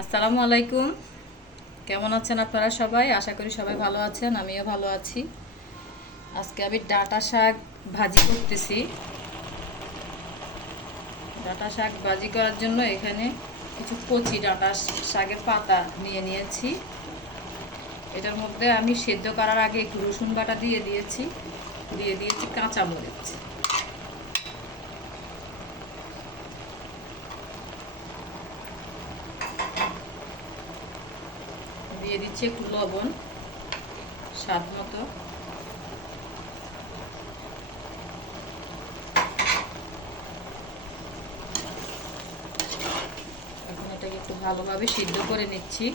আসসালামু আলাইকুম। কেমন আছেন আপনারা সবাই? আশা করি সবাই ভালো আছেন, আমিও ভালো আছি। আজকে আমি ডাঁটা শাক ভাজি করতেছি। ডাঁটা শাক ভাজি করার জন্য এখানে কিছু কচি ডাঁটা শাকের পাতা নিয়ে নিয়েছি। এটার মধ্যে আমি সেদ্ধ করার আগে একটু রসুন বাটা দিয়ে দিয়েছি কাঁচামরিচ। দিয়ে দিচ্ছি একটু লবণ স্বাদ মতো। এখন এটাকে একটু ভালোভাবে সিদ্ধ করে নিচ্ছি।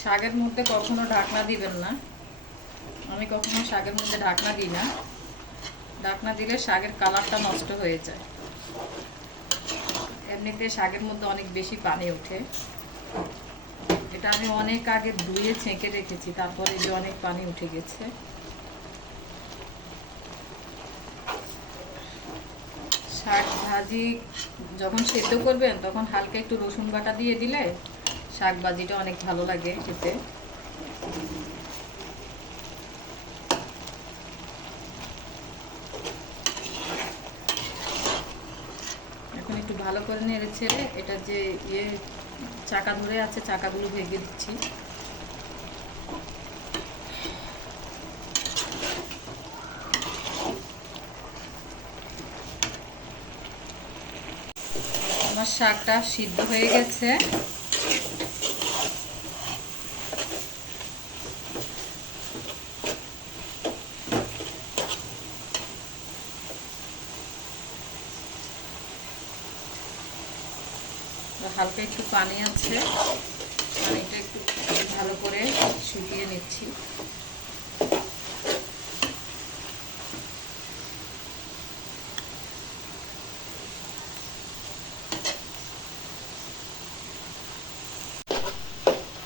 শাকের মধ্যে কখনো ঢাকনা দিবেন না। আমি কখনো শাকের মধ্যে ঢাকনা দিই না। ঢাকনা দিলে শাকের কালারটা নষ্ট হয়ে যায়। এমনিতে শাকের মধ্যে অনেক বেশি পানি ওঠে। এটা আমি অনেক আগে ধুয়ে ছেঁকে রেখেছি, তারপরে যে অনেক পানি উঠে গেছে। শাক ভাজি যখন সেদ্ধ করবেন তখন হালকা একটু রসুন বাটা দিয়ে দিলে শাক ভাজিটা অনেক ভালো লাগে খেতে। এখন একটু ভালো করে নেড়ে ছেড়ে এটা যে চাকা ধরে আছে চাকাগুলো ভেঙে দিচ্ছি। আমার শাকটা সিদ্ধ হয়ে গেছে। হালকা একটু পানি আছে, পানিটা একটু ভালো করে শুকিয়ে নিচ্ছি।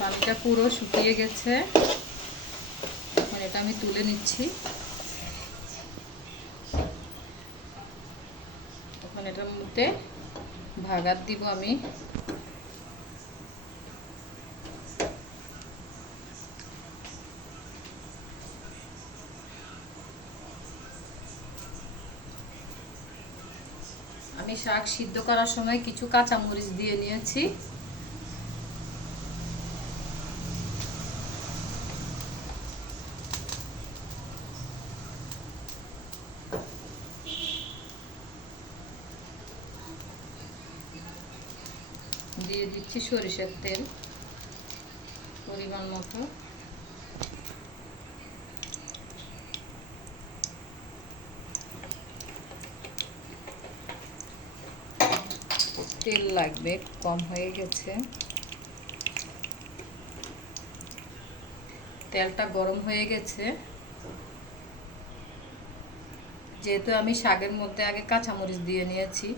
পানিটা পুরো শুকিয়ে গেছে। এখন এটা আমি তুলে নিচ্ছি। এখন এটার মধ্যে ভাগাত দিব আমি। আমি শাক সিদ্ধ করার সময় কিছু কাঁচামরিচ দিয়ে নিয়েছি। দিয়ে দিচ্ছি সরিষার তেল পরিমাণ মতো। তেল লাগবে, কম হয়ে গেছে। তেলটা গরম হয়ে গেছে। যেহেতু আমি শাকের মধ্যে আগে কাঁচামরিচ দিয়ে নিয়েছি,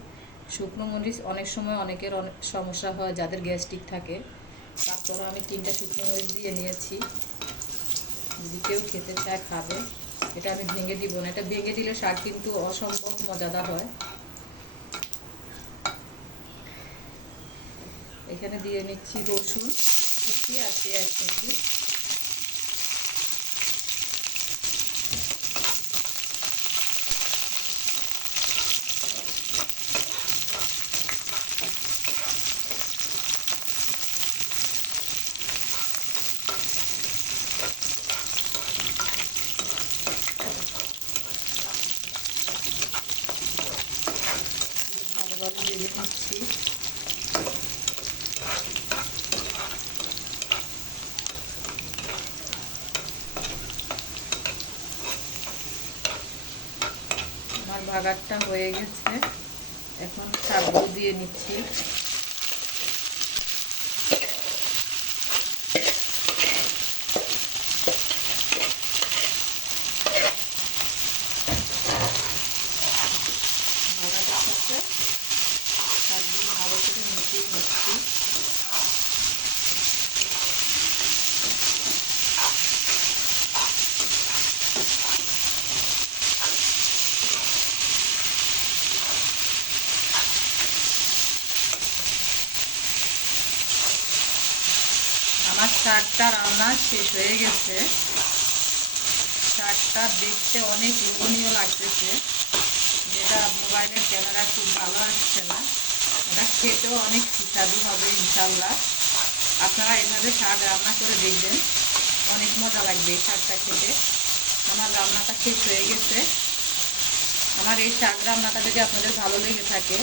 শুকনো মরিচ অনেক সময় অনেকের অনেক সমস্যা হয় যাদের গ্যাস্ট্রিক থাকে, তারপরে আমি 3টা শুকনো মরিচ দিয়ে নিয়েছি। যদি কেউ খেতে চায় খাবে। এটা আমি ভেঙে দিব না, এটা ভেঙে দিলে শাক কিন্তু অসম্ভব মজাদার হয়। এখানে দিয়ে নিচ্ছি রসুন কুচি আর পেঁয়াজ কুচি। ভালোভাবে ভেজে নিচ্ছি। আমার ভাগারটা হয়ে গেছে। এখন শাকগুলো দিয়ে নিচ্ছি। ভাগাটার সাথে শাকগুলো ভালো করে মিশিয়ে নিচ্ছি। আমার শাকটা রান্না শেষ হয়ে গেছে। শাকটা দেখতে অনেক লোভনীয় লাগতেছে, যেটা মোবাইলের ক্যামেরা খুব ভালো আসছে না। এটা খেতেও অনেক সুস্বাদু হবে ইনশাল্লাহ। আপনারা এভাবে শাক রান্না করে দেখবেন, অনেক মজা লাগবে এই শাকটা খেতে। আমার রান্নাটা শেষ হয়ে গেছে। আমার এই শাক রান্নাটা যদি আপনাদের ভালো লেগে থাকে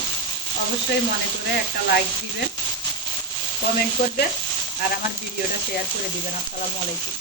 অবশ্যই মনে করে একটা লাইক দিবেন, কমেন্ট করবেন আর আমার ভিডিওটা শেয়ার করে দিবেন। আসসালামু আলাইকুম।